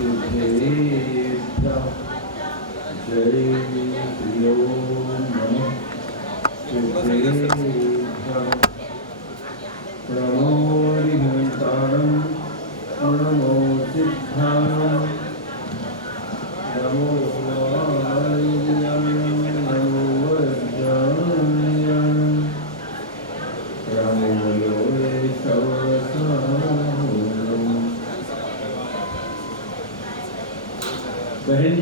सिद्धेभ्यः जय श्री ओम नमः सिद्धेभ्यः प्रणो हरिहंतारं नमो सिद्धारं नमो वायुव्यं नमो वज्रायं नमो योगे सवसाहं। बहन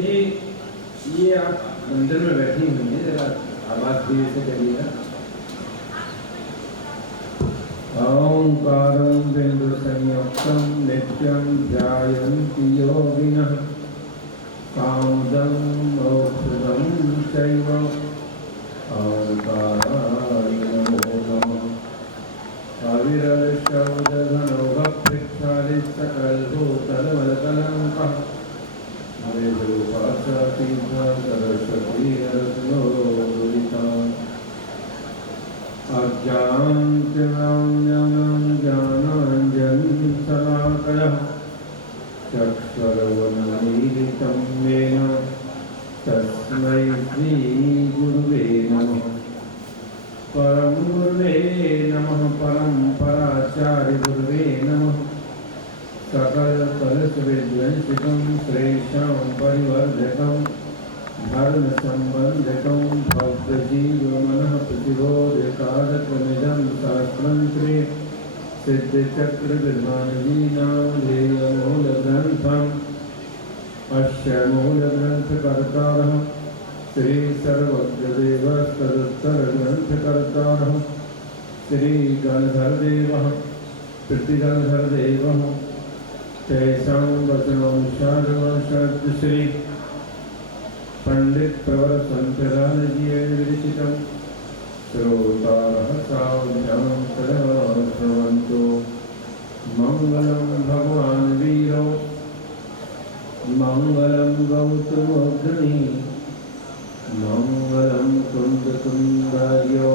जी ये आप मंदिर में बैठी हुई हैं, जरा आवाज धीरे से करिएगा। ओंकारं बिंदु संयुक्तं नित्यं ध्यायन्ति योगिनः कामदं मोक्षदं चैव ओंकाराय नमो नमः। अविरलशब्दघनो भक्षालिस्तकल्भूतलमलकलङ्कः हरिरूपाचातीता सरस्वती रत्नोदिता अज्ञानञ्जनशलाकयः चक्षुरुन्मीलितं येन तस्मै श्रीगुरुवे नमः। परं गुरुवे नमः परम्पराचार्य गुरुवे नमः। सकलकलशविध्वंसितं श्रेष्ठं परिवर्धकं धर्मसम्बन्धकं भक्तजीवमनः प्रतिबोधकारकमिदं शास्त्रं श्री सिद्धचक्रविधानजीनां ध्येयमूलग्रन्थम्। अस्य मूलग्रन्थकर्तारः श्रीसर्वज्ञदेवस्तदुत्तरग्रन्थकर्तारः श्रीगणधरदेवः प्रतिगणधरदेवः तेषां वचनानुसारं श्री पंडित प्रवर संतराजी विरचितं श्रोतारः सावधानतरश्रवन्तु। मंगलं भगवान् वीरो मंगलं गौतमोऽग्रणी मंगलं कुन्दकुन्दार्यो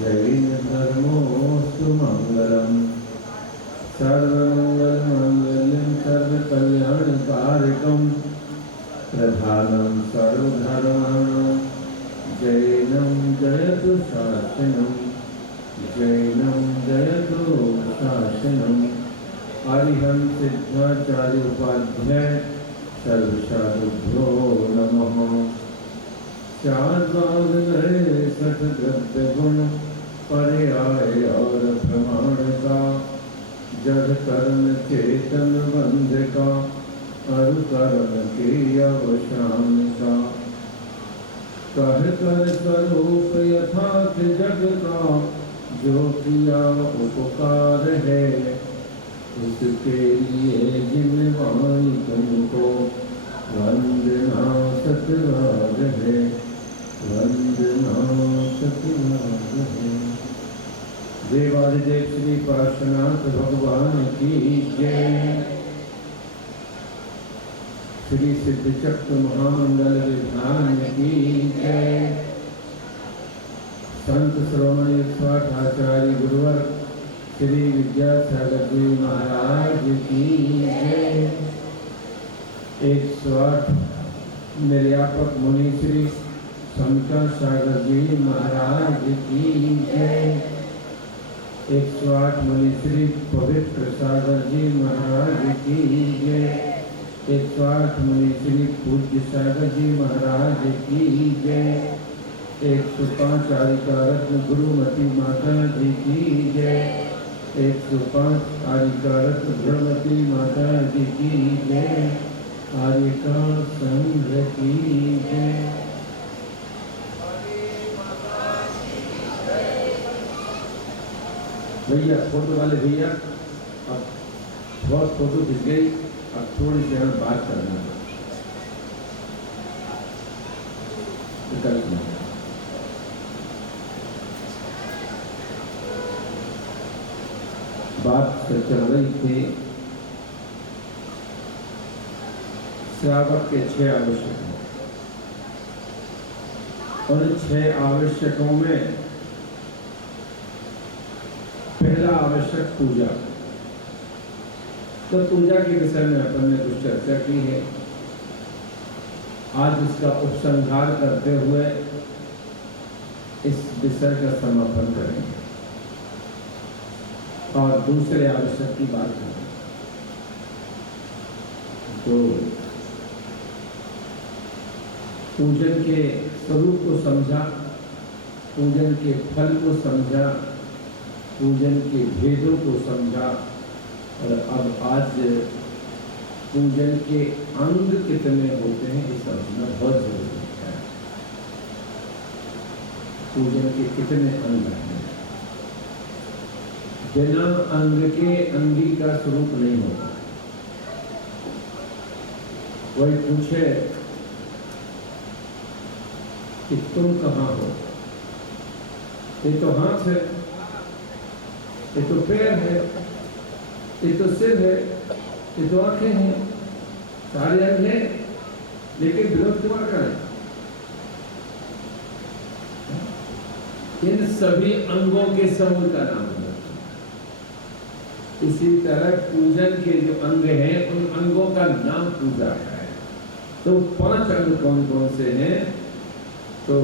जैनधर्मोऽस्तु मंगलम्। सर्वमङ्गलमाङ्गल्यं सर्वकल्याणकारिकं प्रधानं सर्वधर्माणां जैनं जयतु शासनं जैनं जयतु शासनम्। अरिहं सिद्धाचार्य उपाध्याय सर्वसाधुभ्यो नमः। चार्वाक सतद्रव्यगुण पर्याय और प्रमाणका जड़ कर्म चेतन बंधका अरु कर्म के अवसान का। कह कर स्वरूप यथार्थ जग का जो किया उपकार है उसके लिए जिनवाणी तुमको वंदना सतराज है वंदना सतराज है। देवादिदेव श्री पार्श्वनाथ भगवान की जय। श्री सिद्धचक्र महामंडल विधान की जय। संत श्रोमणी 108 आचार्य गुरुवर श्री विद्यासागर जी महाराज की जय। 108 निर्यापक मुनि श्री शंकर सागर जी महाराज की जय। 108 मुनि श्री पवित्र सागर जी महाराज की जय। 108 मुनि श्री पूज्य सागर जी महाराज की जय। 105 आरिका रत्न गुरुमती माता जी की जय। 105 आरिका रत्न गुरुमती माता जी की जय। आरिका संघ की जय। भैया फोटो वाले भैया अब बहुत फोटो खिंच गई, अब थोड़ी सी हमें बात करना है। बात चल रही थी श्रावक के 6 आवश्यक हैं और 6 आवश्यकों में पहला आवश्यक पूजा। तो पूजा के विषय में अपन ने कुछ चर्चा की है। आज इसका उपसंहार करते हुए इस विषय का समापन करेंगे और दूसरे आवश्यक की बात करेंगे। तो पूजन के स्वरूप को समझा, पूजन के फल को समझा, पूजन के भेदों को समझा और अब आज पूजन के अंग कितने होते हैं ये समझना बहुत जरूरी है। पूजन के कितने अंग हैं? बिना अंग के अंगी का स्वरूप नहीं होता। कोई पूछे कि तुम कहाँ हो? ये तो हाथ है, ये तो पैर है, ये तो सिर है, ये तो आंखें हैं, सारे अंग हैं, लेकिन विरोध तुम्हारा है। इन सभी अंगों के समूह का नाम है। इसी तरह पूजन के जो अंग हैं उन अंगों का नाम पूजा है। तो 5 अंग कौन कौन से हैं? तो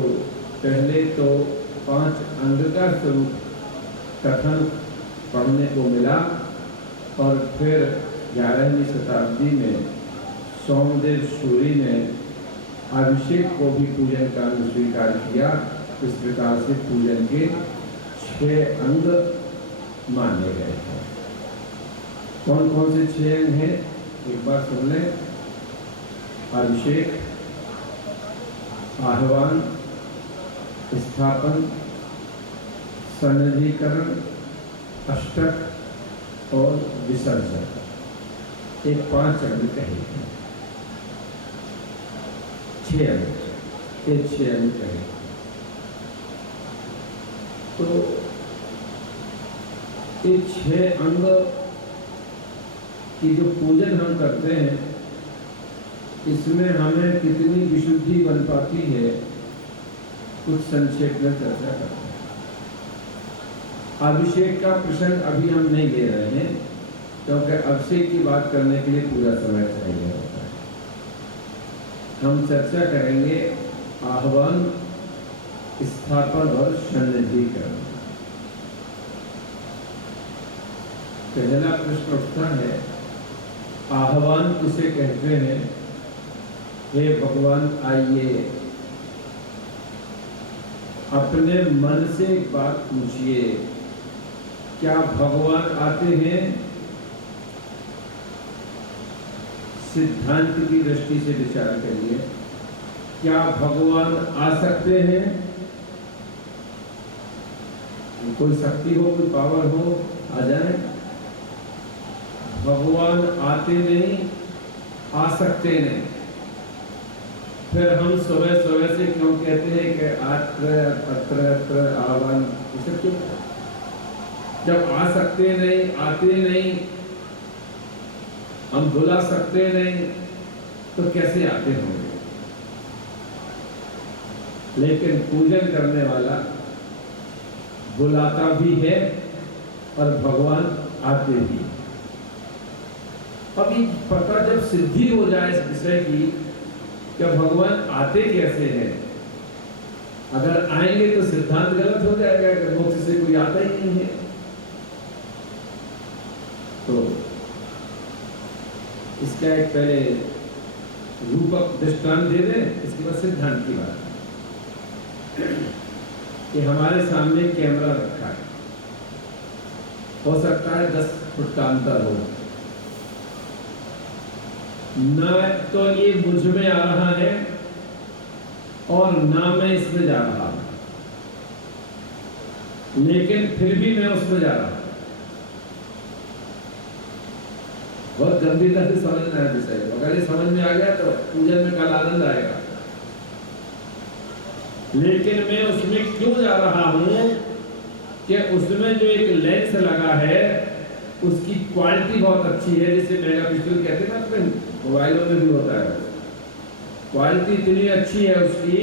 पहले तो 5 अंग का स्वरूप कथन पढ़ने को मिला और फिर 11वीं शताब्दी में सोमदेव सूरी ने अभिषेक को भी पूजन का अंग स्वीकार किया। इस प्रकार से पूजन के 6 अंग माने गए हैं। कौन कौन से 6 अंग हैं एक बार सुन लें। अभिषेक, आह्वान, स्थापन, सन्निधिकरण, अष्टक और विसर्जन। एक 5 अंग कहे, 6 अंग, एक 6 अंग कहे। तो ये 6 अंग की जो पूजन हम करते हैं इसमें हमें कितनी विशुद्धि बन पाती है कुछ संक्षेप में चर्चा करते हैं। अभिषेक का प्रसंग अभी हम नहीं ले रहे हैं क्योंकि अभिषेक की बात करने के लिए पूरा समय चाहिए होता है। हम चर्चा करेंगे आह्वान, स्थापन और सन्निधिकरण। पहला प्रश्न उठता है, आह्वान किसे कहते हैं? हे भगवान आइए, अपने मन से एक बात पूछिए, क्या भगवान आते हैं? सिद्धांत की दृष्टि से विचार करिए, क्या भगवान आ सकते हैं? कोई शक्ति हो, कोई पावर हो, आ जाए। भगवान आते नहीं, आ सकते नहीं। फिर हम सुबह सुबह से क्यों कहते हैं कि अत्र अत्र अत्र आह्वान, ये सब क्यों? जब आ सकते नहीं, आते नहीं, हम बुला सकते नहीं, तो कैसे आते होंगे? लेकिन पूजन करने वाला बुलाता भी है और भगवान आते भी। अब ये पता जब सिद्धि हो जाए इस विषय की, क्या भगवान आते कैसे हैं? अगर आएंगे तो सिद्धांत गलत हो जाएगा कि मोक्ष से कोई आता ही नहीं है। तो इसका एक पहले रूपक दृष्टांत दे दें, इसके बाद सिद्धांत की बात। कि हमारे सामने कैमरा रखा है, हो सकता है 10 फुट का अंतर हो, न तो ये मुझ में आ रहा है और ना मैं इसमें जा रहा हूं, लेकिन फिर भी मैं उसमें जा रहा हूं। बहुत गंभीरता से समझना है विषय को। अगर ये समझ में आ गया तो पूजन में कल आनंद आएगा। लेकिन मैं उसमें क्यों जा रहा हूं कि उसमें जो एक लेंस लगा है उसकी क्वालिटी बहुत अच्छी है, जिसे मेगापिक्सल कहते हैं ना, अपने मोबाइलों में भी होता है। क्वालिटी इतनी अच्छी है उसकी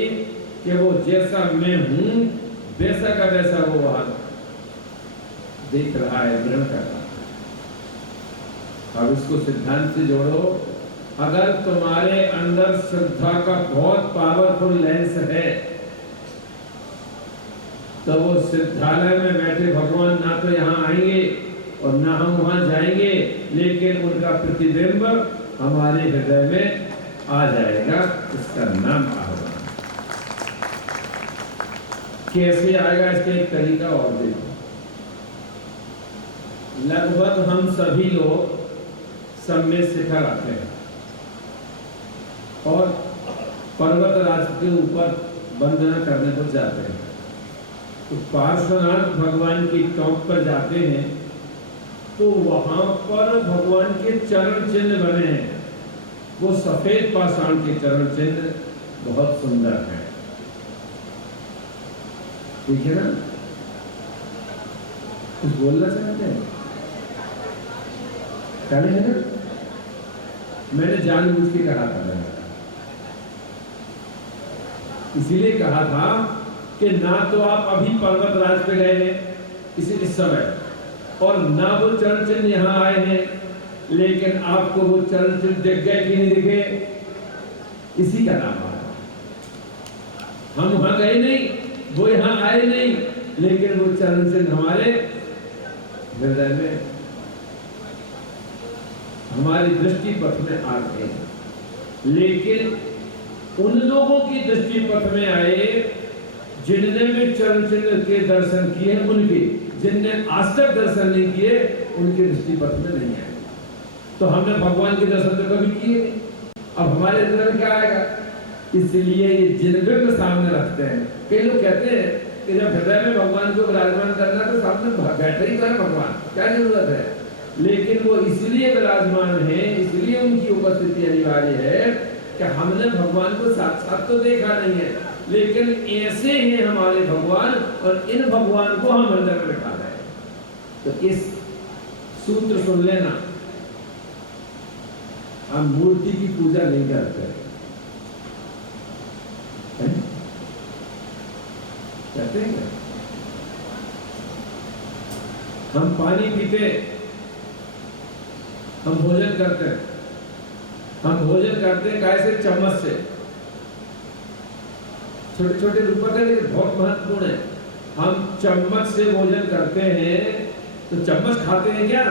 कि वो जैसा मैं हूं वैसा का वैसा वो वहां देख रहा है, ग्रहण कर रहा है। अब इसको सिद्धांत से जोड़ो। अगर तुम्हारे अंदर श्रद्धा का बहुत पावरफुल लेंस है तो वो सिद्धालय में बैठे भगवान ना तो यहाँ आएंगे और ना हम वहां जाएंगे, लेकिन उनका प्रतिबिंब हमारे हृदय में आ जाएगा। इसका नाम आह्वान। कैसे आएगा इसका एक तरीका और देखो। लगभग हम सभी लोग सम्मेद शिखर आते हैं और पर्वत राज के ऊपर वंदना करने को जाते हैं। तो पार्श्वनाथ भगवान की टॉप पर जाते हैं तो वहां पर भगवान के चरण चिन्ह बने हैं। वो सफेद पाषाण के चरण चिन्ह बहुत सुंदर हैं। ठीक है ना? कुछ बोलना चाहते हैं? कहने है ना? मैंने जानबूझ के कहा था, इसीलिए कहा था कि ना तो आप अभी पर्वत राज पे गए हैं इस समय, और ना वो चरण चिन्ह यहाँ आए हैं, लेकिन आपको वो चरण चिन्ह दिख गए कि नहीं दिखे, इसी का नाम है। हम वहां गए नहीं, वो यहाँ आए नहीं, लेकिन वो चरण चिन्ह हमारे हृदय में, हमारी दृष्टि पथ में आ गए। लेकिन उन लोगों की दृष्टि पथ में आए जिनने भी चरण चिन्ह के दर्शन किए, उनके जिनने आज तक दर्शन नहीं किए उनके दृष्टि पथ में नहीं आए। तो हमने भगवान के दर्शन तो कभी किए नहीं, अब हमारे हृदय में क्या आएगा? इसलिए ये जिनबिंब सामने रखते हैं। कई लोग कहते हैं कि जब हृदय में भगवान को विराजमान करना तो सामने बैठे ही कर भगवान, क्या जरूरत है? लेकिन वो इसलिए विराजमान है, इसलिए उनकी उपस्थिति अनिवार्य है कि हमने भगवान को साक्षात तो देखा नहीं है, लेकिन ऐसे हैं हमारे भगवान, और इन भगवान को हम हृदय में बैठा रहे हैं। तो इस सूत्र सुन लेना, हम मूर्ति की पूजा नहीं करते, कहते हैं क्या? हम पानी पीते, हम भोजन करते हैं, हम भोजन करते हैं कैसे? चम्मच से। छोटे छोटे रूपक है लेकिन बहुत महत्वपूर्ण है। हम चम्मच से भोजन करते हैं तो चम्मच खाते हैं क्या?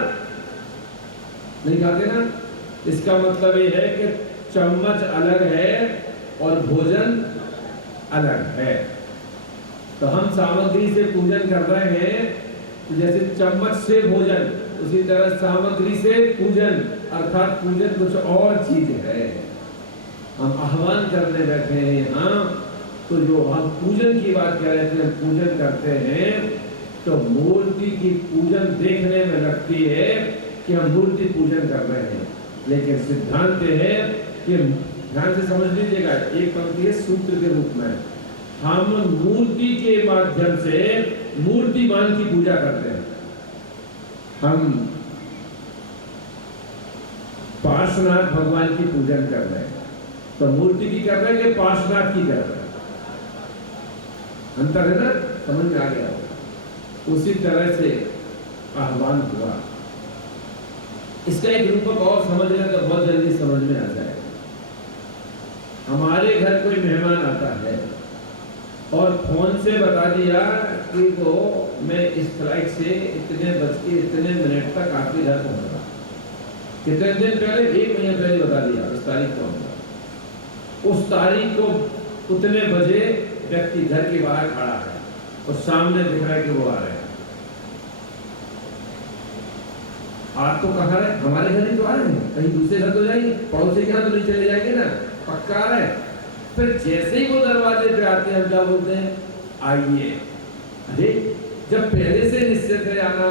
नहीं खाते ना। इसका मतलब ये है कि चम्मच अलग है और भोजन अलग है। तो हम सामग्री से पूजन कर रहे हैं, तो जैसे चम्मच से भोजन, उसी तरह सामग्री से पूजन, अर्थात पूजन कुछ और चीज है। हम आह्वान करने बैठे हैं यहाँ, तो जो हम पूजन की बात कर रहे थे, हम पूजन करते हैं तो मूर्ति की पूजन देखने में लगती है कि हम मूर्ति पूजन कर रहे हैं, लेकिन सिद्धांत है कि ध्यान से समझ लीजिएगा, एक पंक्ति है सूत्र के रूप में, हम मूर्ति के माध्यम से मूर्तिमान की पूजा करते हैं। हम पार्श्वनाथ भगवान की पूजन कर रहे हैं, तो मूर्ति की कर रहे हैं कि पार्श्वनाथ की कर रहे हैं? अंतर है ना, समझ में आ गया। उसी तरह से आह्वान हुआ। इसका एक रूपक और समझ लें तो बहुत जल्दी समझ में आ जाएगा। हमारे घर कोई मेहमान आता है और फोन से बता दिया कि वो मैं इस फ्लाइट से इतने बज के इतने मिनट तक आपके घर पहुंचूंगा। कितने दिन पहले? 1 महीने पहले बता दिया, इस तारीख को आऊंगा। उस तारीख को उतने बजे व्यक्ति घर के बाहर खड़ा है और सामने दिख रहा है कि वो आ रहे हैं। आप तो कहाँ रहे? हमारे घर ही तो आ रहे हैं, कहीं दूसरे घर तो जाएंगे, पड़ोसी के यहाँ तो नहीं चले जाएंगे ना, पक्का आ रहे हैं। फिर जैसे ही वो दरवाजे पे आते हैं, हम क्या बोलते हैं? आइए। अरे जब पहले से निश्चित है आना,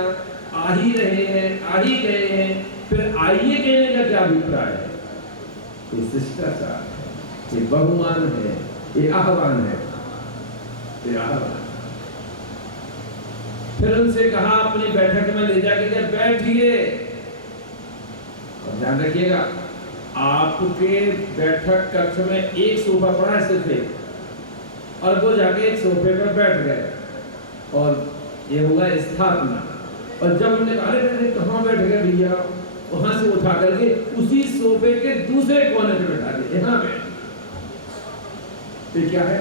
आ ही रहे हैं, आ ही गए हैं, फिर आइए कहने का क्या अभिप्राय है? ये शिष्टाचार है, ये बहुमान है, ये आह्वान है, ये आह्वान। फिर उनसे कहा अपनी बैठक में ले जाके कि बैठिए। और ध्यान रखिएगा, आपके बैठक कक्ष में एक सोफा पड़ा है सिर्फ एक, और वो जाके एक सोफे पर बैठ गए और ये होगा स्थापना। और जब उन्होंने कहा अरे कहाँ बैठ गए भैया, वहां से उठा करके उसी सोफे के दूसरे कोने पे बैठा दिया, यहाँ पे। ये क्या है?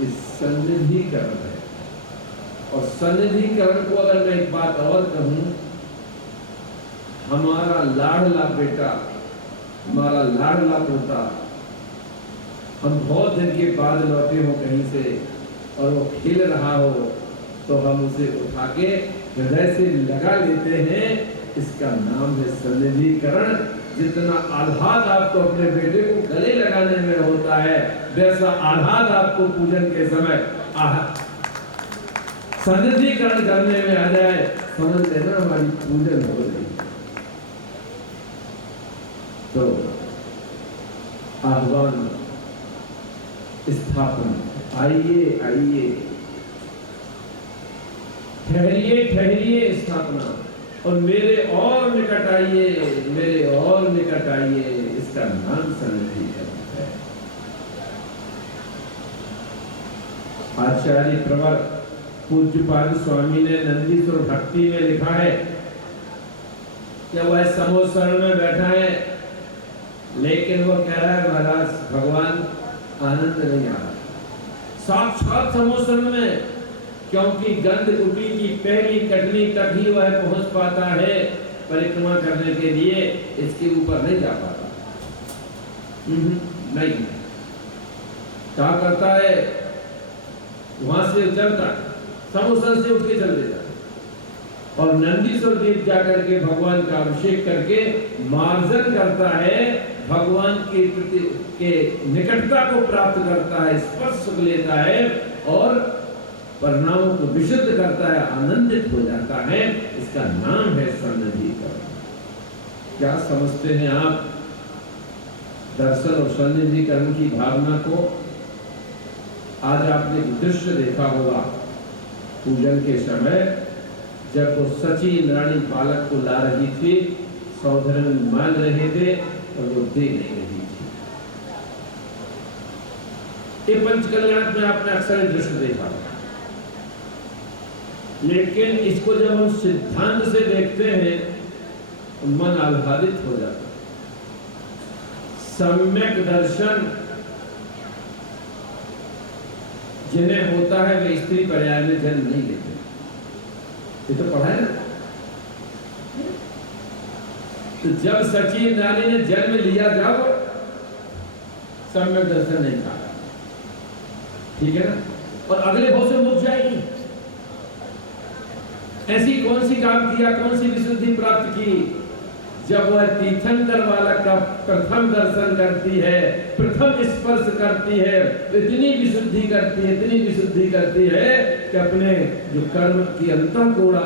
इस सन्निधिकरण है। और सन्निधिकरण को अगर मैं एक बात और कहूं, हमारा लाडला बेटा, हमारा लाडला पोता, हम बहुत दिन के बाद लौटे हो कहीं से और वो खेल रहा हो, तो हम उसे उठा के हृदय से लगा लेते हैं। इसका नाम है सन्निधिकरण। जितना आह्लाद आपको अपने बेटे को गले लगाने में होता है, वैसा आह्लाद आपको पूजन के समय सन्निधिकरण करने में आ जाए, समझ लेना हमारी पूजन हो रही। तो आह्वान, स्थापना, आइए आइए, ठहरिए ठहरिए, स्थापना, और मेरे और निकट आइए, मेरे और निकट आइए। इसका नाम सन्निधिकरण है। आचार्य प्रवर पूज्यपाद स्वामी ने नंदीश्वर भक्ति में लिखा है कि वह समोसरण में बैठा है, लेकिन वो कह रहा है महाराज भगवान आनंद नहीं आ रहा। साक्षात समोसरण में, क्योंकि गंध कुटी की पहली कटनी तक ही वह पहुंच पाता है, परिक्रमा करने के लिए इसके ऊपर नहीं जा पाता। नहीं, क्या करता है, वहां से चलता, समोसन से उठ के चल देता और नंदीश्वर देव जाकर के भगवान का अभिषेक करके मार्जन करता है, भगवान के प्रति के निकटता को प्राप्त करता है, स्पर्श लेता है और परिणामों को विशुद्ध करता है, आनंदित हो जाता है। इसका नाम है सन्निधिकरण। क्या समझते हैं आप दर्शन और सन्निधिकरण की भावना को? आज आपने एक दृश्य देखा होगा पूजन के समय, जब वो सची रानी बालक को ला रही थी, सौधर्म मान रहे थे और वो दे नहीं रही थी। ये पंचकल्याण में आपने अक्सर दृश्य देखा, लेकिन इसको जब हम सिद्धांत से देखते हैं तो मन आह्लादित हो जाता है। सम्यक दर्शन जिन्हें होता है वे स्त्री पर्याय में जन्म नहीं लेते। ये तो पढ़ा है ना। तो जब सचिन रानी ने जन्म लिया, जब सम्यक दर्शन नहीं था, ठीक है ना, और अगले भाव से मुझ जाएगी। ऐसी कौन सी काम किया, कौन सी विशुद्धि प्राप्त की, जब वह तीर्थंकर वाला का प्रथम दर्शन करती है, प्रथम स्पर्श करती है, इतनी विशुद्धि करती है, इतनी विशुद्धि करती है कि अपने जो कर्म की अंतः कोड़ा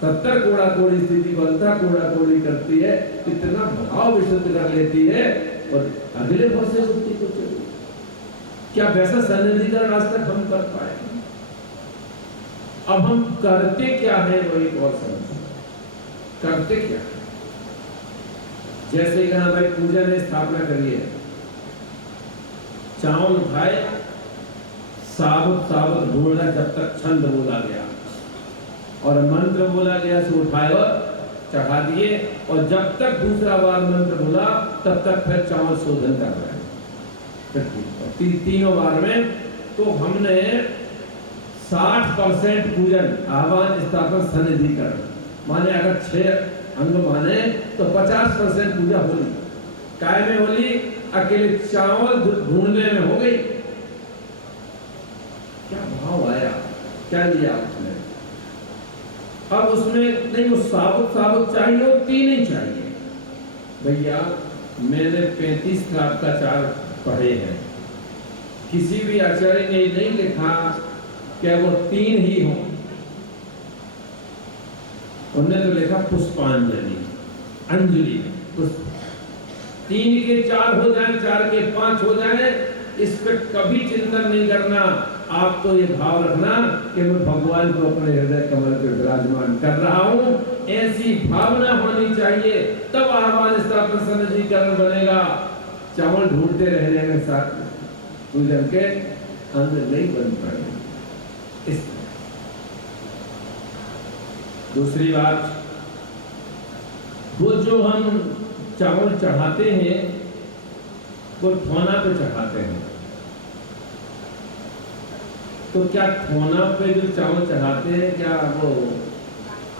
70 कोड़ा कोड़ी स्थिति को अंतः कोड़ा कोड़ी करती है, इतना भाव विशुद्ध कर लेती है और अगले भाव से मुक्ति को चली। क्या वैसा सन्निधिकरण आज तक हम कर पाए? अब हम करते क्या है वो एक और समझ, करते क्या? जैसे कहा भाई पूजा ने स्थापना करिए, चावल उठाए, साबुत साबुत ढूंढना जब तक छंद बोला गया और मंत्र बोला गया से उठाए और चढ़ा दिए, और जब तक दूसरा बार मंत्र बोला तब तक फिर चावल शोधन कर रहे हैं। तीनों बार में तो हमने 60% पूजन, आह्वान, स्थापन, सन्निधिकरण, माने अगर 6 अंग माने तो 50% पूजा होली। काय में होली? अकेले चावल ढूंढने में हो गई। क्या भाव आया, क्या लिया उसने? अब उसमें नहीं, वो साबुत साबुत चाहिए और 3 ही चाहिए। भैया मैंने 35 श्रावकाचार पढ़े हैं, किसी भी आचार्य ने नहीं लिखा कि वो 3 ही हो। उन्होंने तो लिखा पुष्पांजलि, अंजलि, पुष्प। 3 के 4 हो जाए, 4 के 5 हो जाए, इस पर कभी चिंतन नहीं करना। आप तो ये भाव रखना कि मैं भगवान को अपने हृदय कमल पे विराजमान कर रहा हूं, ऐसी भावना होनी चाहिए, तब आह्वान स्थापन सन्निधिकरण बनेगा। चावल ढूंढते रहने के साथ पूजन के अंदर नहीं बन पाएंगे। इस दूसरी बात, वो जो हम चावल चढ़ाते हैं वो ठोना पे चढ़ाते हैं। तो क्या ठोना पे जो चावल चढ़ाते हैं क्या वो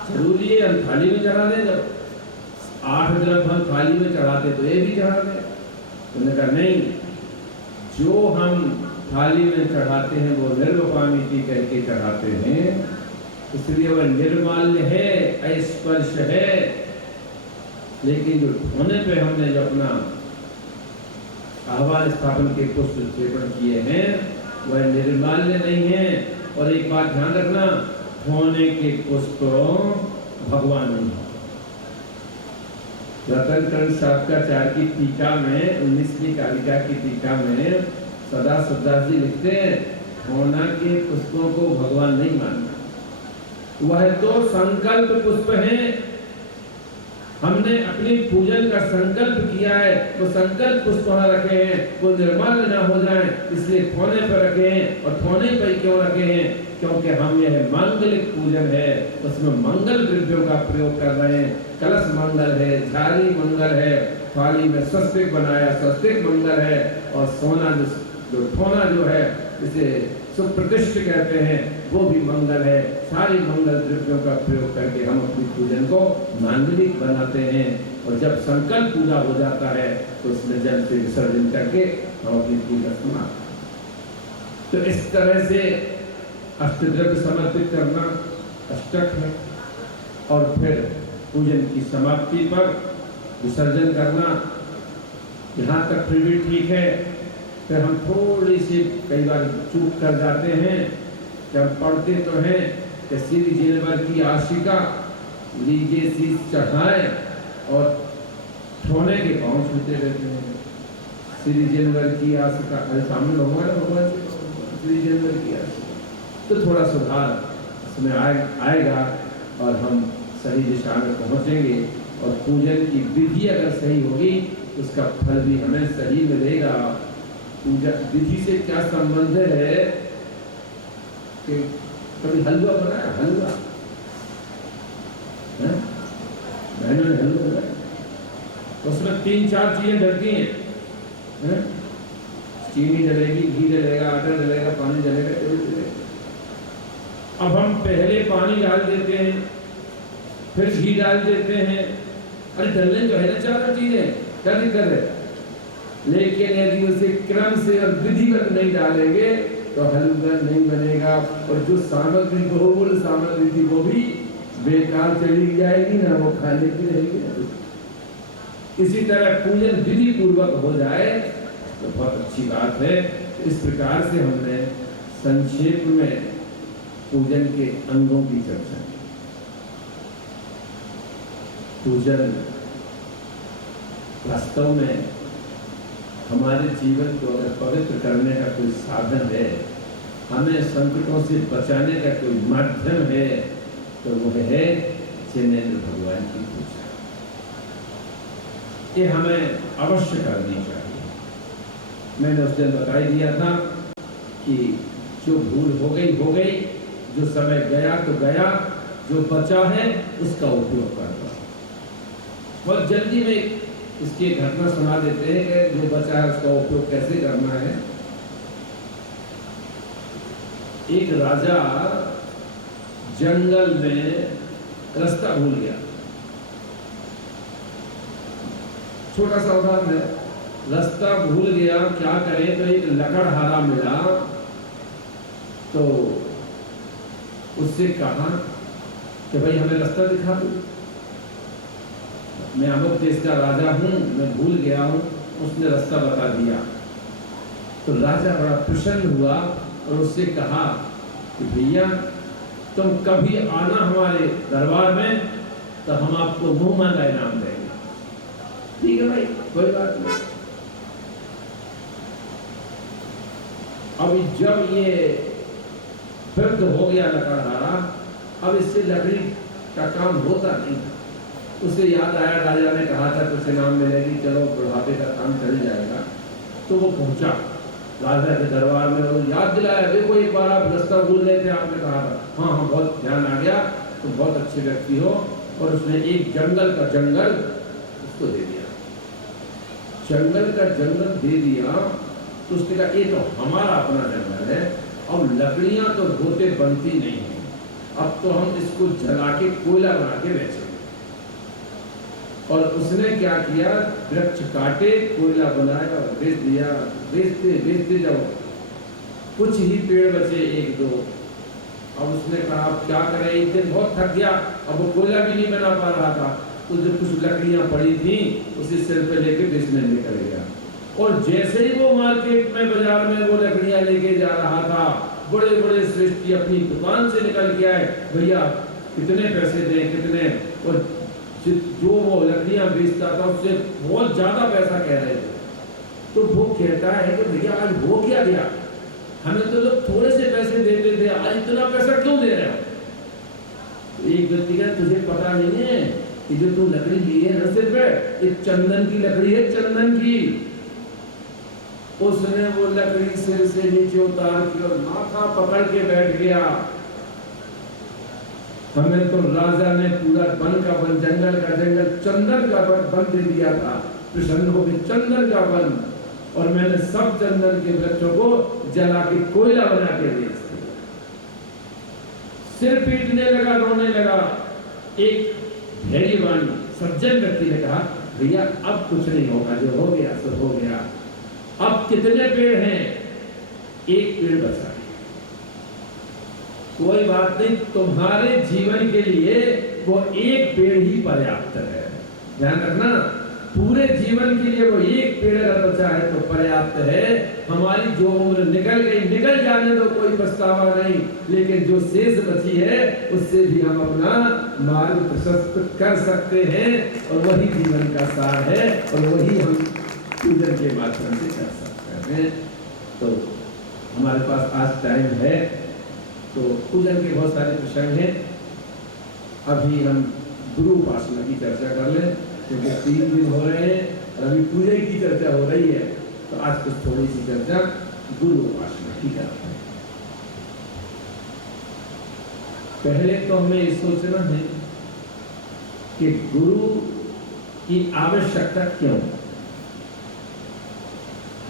जरूरी है हम थाली में चढ़ा दें? जब 8 ग्राम हम थाली में चढ़ाते तो ये भी चढ़ा दें? उन्होंने कहा नहीं, जो हम थाली में चढ़ाते हैं वो निर्वपामिति करके चढ़ाते हैं, इसलिए वह निर्माल्य है, अस्पर्श है। लेकिन जो ठोने पे हमने जो अपना आह्वान स्थापन के पुष्प क्षेपण किए हैं वह निर्माल्य नहीं है। और एक बात ध्यान रखना, ठोने के पुष्प भगवान नहीं है। रतनकर्ण शास्त्राचार्य की टीका में 19वीं कारिका की टीका में सदा सदास जी लिखते हैं ठोना के पुष्पों को भगवान नहीं मानना, वह तो संकल्प पुष्प हैं। हमने अपनी पूजन का संकल्प किया है, वो संकल्प पुष्प वहां रखे हैं, वो निर्माल्य ना हो जाए इसलिए ठोने पर रखे हैं। और ठोने पर क्यों रखे हैं? क्योंकि हम यह मांगलिक पूजन है, उसमें मंगल द्रव्यों का प्रयोग कर रहे हैं। कलश मंगल है, झाड़ी मंगल है, थाली में स्वस्तिक बनाया स्वस्तिक मंगल है, और सोना जो ठोना जो है जिसे सुप्रतिष्ठ कहते हैं वो भी मंगल है। सारी मंगल द्रव्यों का प्रयोग करके हम अपनी पूजन को मांगलिक बनाते हैं। और जब संकल्प पूरा हो जाता है तो उसमें जल से विसर्जन करके हम अपनी पूजा समाप्त। तो इस तरह से अष्टद्रव्य समर्पित करना अष्टक है। और फिर पूजन की समाप्ति पर विसर्जन करना, यहाँ तक फिर भी ठीक है। फिर हम थोड़ी सी कई बार चूक कर जाते हैं, जब पढ़ते तो हैं कि श्री जिनवर की आशिका लीजिए शीश चढ़ाए और ठोने के पांव छूते रहते हैं। श्री जिनवर की आशिका सामने भगवान श्री जिनवर की आशिका, तो थोड़ा सुधार इसमें आएगा और हम सही दिशा में पहुंचेंगे। और पूजन की विधि अगर सही होगी उसका फल भी हमें सही मिलेगा। पूजा विधि से क्या संबंध है कि कभी हलवा बनाया? हलवा बहनों ने हलवा बनाया, उसमें 3-4 चीजें डलती हैं। चीनी डलेगी, घी डलेगा, आटा डलेगा, पानी डलेगा। अब हम पहले पानी डाल देते हैं, फिर घी डाल देते हैं। अरे डलने जो है ना 4 चीजें क्या दिक्कत है? लेकिन यदि उसे क्रम से और विधिवत नहीं डालेंगे तो हलवा नहीं बनेगा। और जो सामग्री बहुमूल्य सामग्री थी वो भी बेकार चली जाएगी ना, वो खाने की रहेगी। इसी तरह पूजन विधि पूर्वक हो जाए तो बहुत अच्छी बात है। इस प्रकार से हमने संक्षेप में पूजन के अंगों की चर्चा की। पूजन वास्तव में हमारे जीवन को अगर पवित्र करने का कोई साधन है, हमें संकटों से बचाने का कोई माध्यम है, तो वह है जिनेंद्र भगवान की पूजा। ये हमें अवश्य करनी चाहिए। मैंने उस दिन बता दिया था कि जो भूल हो गई, जो समय गया तो गया, जो बचा है उसका उपयोग करना। बहुत जल्दी में इसकी घटना सुना देते हैं कि जो बचा है उसका उपयोग कैसे करना है। एक राजा जंगल में रास्ता भूल गया। छोटा सा उदाहरण है, रास्ता भूल गया, क्या करें? तो एक लकड़हारा मिला, तो उससे कहा कि भाई हमें रास्ता दिखा दो, मैं अमुक देश का राजा हूँ, मैं भूल गया हूँ। उसने रास्ता बता दिया। तो राजा बड़ा प्रसन्न हुआ और उससे कहा कि भैया तुम कभी आना हमारे दरबार में तो हम आपको मुंह मांगा इनाम देंगे। ठीक है भाई, कोई बात नहीं। अब जब ये वृद्ध हो गया लकड़हारा, अब इससे लकड़ी का काम होता नहीं था। उसे याद आया राजा ने कहा था कुछ इनाम मिलेगी, चलो बुढ़ापे का काम चल जाएगा। तो वो पहुंचा राजा के दरबार में और याद दिलाया, देखो एक बार आप रास्ता भूल गए थे, आपने कहा था। हाँ हाँ, बहुत ध्यान आ गया, तुम बहुत अच्छे व्यक्ति हो, और उसने एक जंगल का जंगल उसको दे दिया। जंगल का जंगल दे दिया तो उसने कहा ये तो हमारा अपना जंगल है, अब लकड़ियां तो होते बनती नहीं है, अब तो हम इसको जला के कोयला बना के बेचेंगे। और उसने क्या किया, वृक्ष काटे, कोयला बनाया और बेच दिया। बेचते बेचते जब कुछ ही पेड़ बचे, एक दो, अब उसने कहा अब क्या करें, एक दिन बहुत थक गया, अब वो कोयला भी नहीं बना पा रहा था, तो जो कुछ लकड़ियां पड़ी थी उसी सिर पे लेके बेचने निकल गया। और जैसे ही वो मार्केट में, बाजार में वो लकड़ियां लेके जा रहा था, बड़े बड़े श्रेष्ठी अपनी दुकान से निकल के आए, भैया कितने पैसे दें, कितने, और जो वो लकड़ियां बेचता था उससे बहुत ज्यादा पैसा कह रहे थे। तो वो कहता है कि भैया आज हो क्या गया, हमें तो लोग थोड़े से पैसे देते थे, आज इतना पैसा क्यों दे रहे हो? तो एक व्यक्ति का, तुझे पता नहीं है कि जो तू लकड़ी ली है ना सिर पे, एक चंदन की लकड़ी है, चंदन की। उसने वो लकड़ी सिर से नीचे उतार के और माथा पकड़ के बैठ गया। हमें तो राजा ने पूरा वन का वन, जंगल का जंगल, चंदन का वन दे दिया था, प्रसन्न हो गए, चंदन का वन, और मैंने सब चंदन के वृक्षों को जला के कोयला बना के बेच दिया। सिर पीटने लगा, रोने लगा। एक धैर्यवान सज्जन व्यक्ति ने कहा, भैया अब कुछ नहीं होगा, जो हो गया सो हो गया, अब कितने पेड़ हैं? एक पेड़ बचा है, कोई बात नहीं, तुम्हारे जीवन के लिए वो एक पेड़ ही पर्याप्त है। ध्यान रखना, पूरे जीवन के लिए वो एक पेड़ अगर बचा है तो पर्याप्त है। हमारी जो उम्र निकल गई, निकल जाने दो, कोई पछतावा नहीं, लेकिन जो शेष बची है उससे भी हम अपना मार्ग प्रशस्त कर सकते हैं, और वही जीवन का सार है, और वही हम पूजन के माध्यम से कर सकते हैं। तो हमारे पास आज टाइम है, तो पूजन के बहुत सारे प्रसंग हैं। अभी हम गुरु उपासना की चर्चा कर लें, क्योंकि 3 दिन हो रहे हैं और अभी पूजा की चर्चा हो रही है, तो आज कुछ थोड़ी सी चर्चा गुरु उपासना की करते हैं। पहले तो हमें ये सोचना है कि गुरु की आवश्यकता क्यों।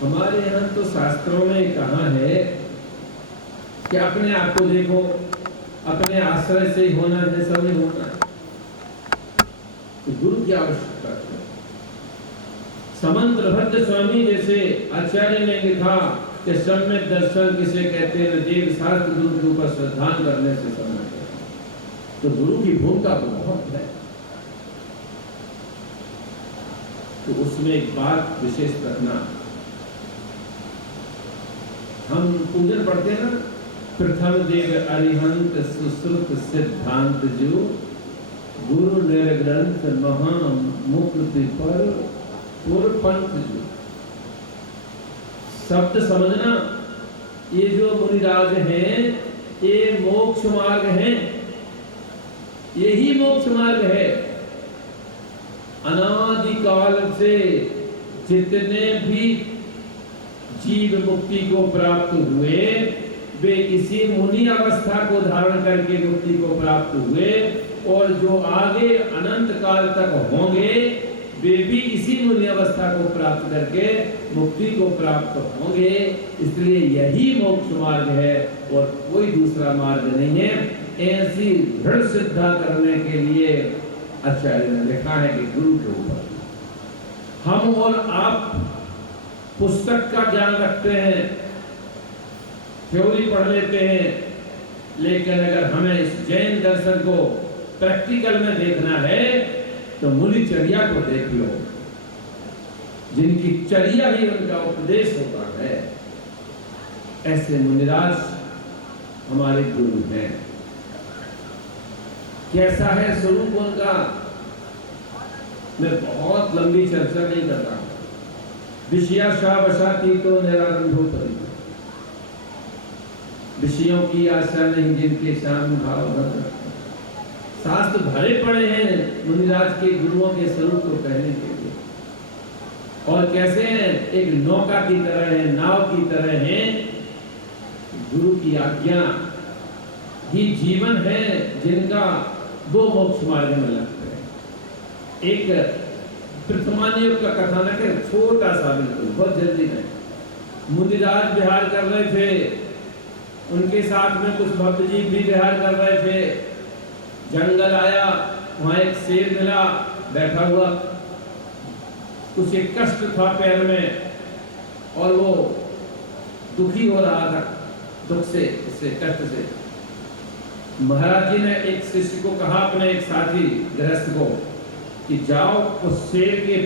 हमारे यहाँ तो शास्त्रों में कहा है कि अपने आप को देखो, अपने आश्रय से ही होना है, सब नहीं होना है, तो गुरु की आवश्यकता है। समंत्र भद्र स्वामी जैसे आचार्य ने लिखा कि सम्यक दर्शन किसे कहते हैं, देव शास्त्र गुरु के ऊपर श्रद्धा करने से समझते हैं। तो गुरु की भूमिका तो बहुत है। तो उसमें एक बात विशेष रखना, हम पूजन पढ़ते हैं ना, प्रथम देव अरिहंत सुश्रुत सिद्धांत जो, गुरु निर्ग्रंथ महा मुक्ति पर पंथ जो। शब्द समझना, ये जो मुनिराज हैं ये मोक्ष मार्ग हैं, यही मोक्ष मार्ग है। अनादिकाल से जितने भी जीव मुक्ति को प्राप्त हुए, वे इसी मुनि अवस्था को धारण करके मुक्ति को प्राप्त हुए, और जो आगे अनंत काल तक होंगे वे भी इसी मुनि अवस्था को प्राप्त करके मुक्ति को प्राप्त होंगे। इसलिए यही मोक्ष मार्ग है और कोई दूसरा मार्ग नहीं है। ऐसी दृढ़ सिद्धा करने के लिए आचार्य ने लिखा है कि गुरु के ऊपर हम और आप पुस्तक का ज्ञान रखते हैं, थ्योरी पढ़ लेते हैं, लेकिन अगर हमें इस जैन दर्शन को प्रैक्टिकल में देखना है तो मुनिचर्या को देख लो, जिनकी चर्या ही उनका उपदेश होता है। ऐसे मुनिराज हमारे गुरु हैं। कैसा है स्वरूप उनका, मैं बहुत लंबी चर्चा नहीं करता हूं। विषया शावशाती तो निरारंभो परि, विषयों की आशा नहीं जिनके शाम भाव भद्र। शास्त्र भरे पड़े हैं मुनिराज के गुरुओं के स्वरूप को कहने के लिए। और कैसे हैं, एक नौका की तरह है, नाव की तरह है। गुरु की आज्ञा ही जीवन है जिनका वो मोक्ष मार्ग में लगते हैं। एक प्रथमानियों का कथानक है, छोटा सा, बिल्कुल बहुत जल्दी में। मुनिराज विहार कर रहे थे, उनके साथ में कुछ भक्त जी भी विहार कर रहे थे। जंगल आया, वहां एक शेर मिला बैठा हुआ, कुछ एक कष्ट था पैर में और वो दुखी हो रहा था, दुख से, इससे कष्ट से। महाराज जी ने एक शिष्य को कहा, अपने एक साथी गृहस्थ को, कि जाओ उस शेर के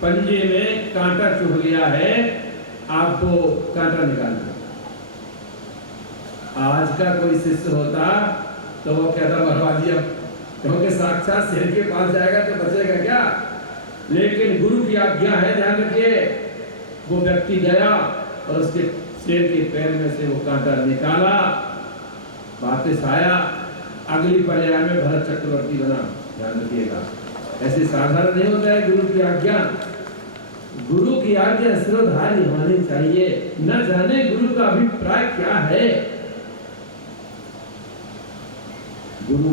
पंजे में कांटा चुभ गया है, आप वो कांटा निकाल दो। आज का कोई शिष्य होता तो वो कहता बर्बादी, अब क्योंकि साक्षात शेर के पास जाएगा तो बचेगा क्या। लेकिन गुरु की आज्ञा है, ध्यान रखिए। वो व्यक्ति गया और उसके शेर के पैर में से वो कांटा निकाला, वापस आया, अगली पर्याय में भरत चक्रवर्ती बना। ध्यान रखिएगा, ऐसे साधारण नहीं होता है गुरु की आज्ञा। गुरु की आज्ञा सिरोधार्य होनी चाहिए, न जाने गुरु का अभिप्राय क्या है। गुरु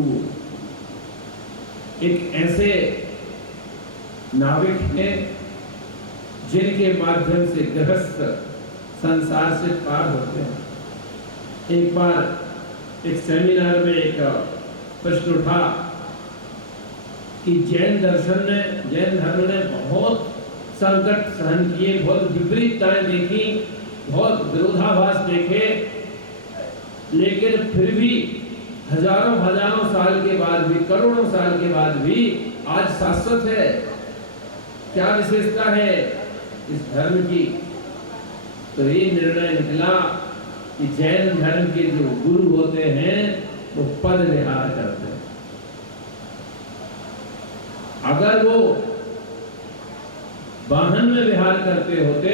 एक ऐसे नाविक हैं जिनके माध्यम से गृहस्थ संसार से पार होते हैं। एक बार एक सेमिनार में एक प्रश्न उठा कि जैन दर्शन ने, जैन धर्म ने बहुत संकट सहन किए, बहुत विपरीतताएं देखी, बहुत विरोधाभास देखे, लेकिन फिर भी हजारों हजारों साल के बाद भी, करोड़ों साल के बाद भी आज शाश्वत है। क्या विशेषता है इस धर्म की? तो ये निर्णय निकला कि जैन धर्म के जो गुरु होते हैं वो पद विहार करते हैं। अगर वो वाहन में विहार करते होते